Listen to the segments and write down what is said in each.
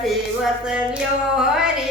દિવસ લ્યો હરિના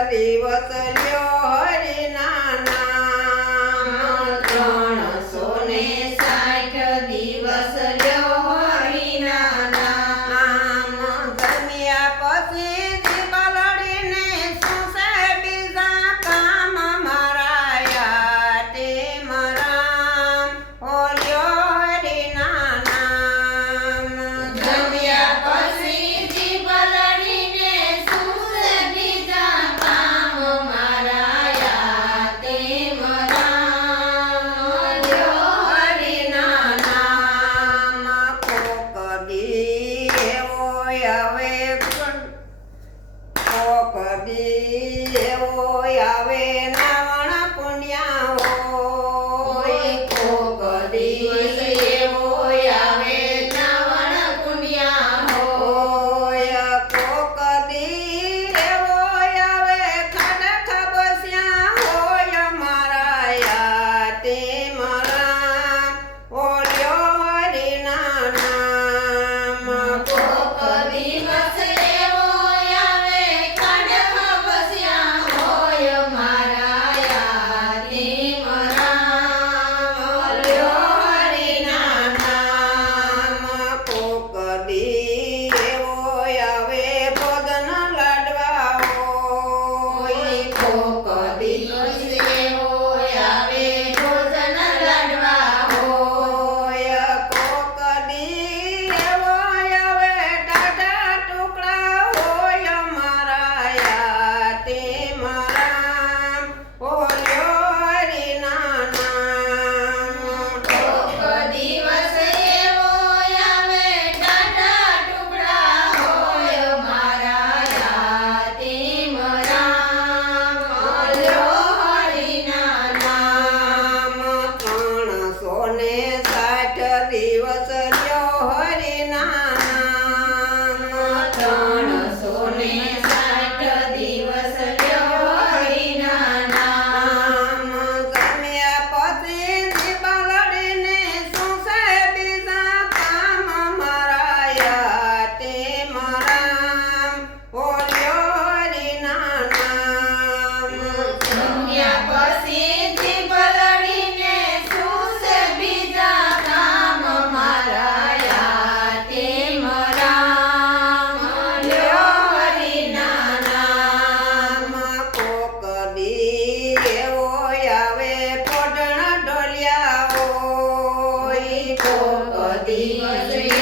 સાઠ કદી એવો આવે. સાઠ Devadev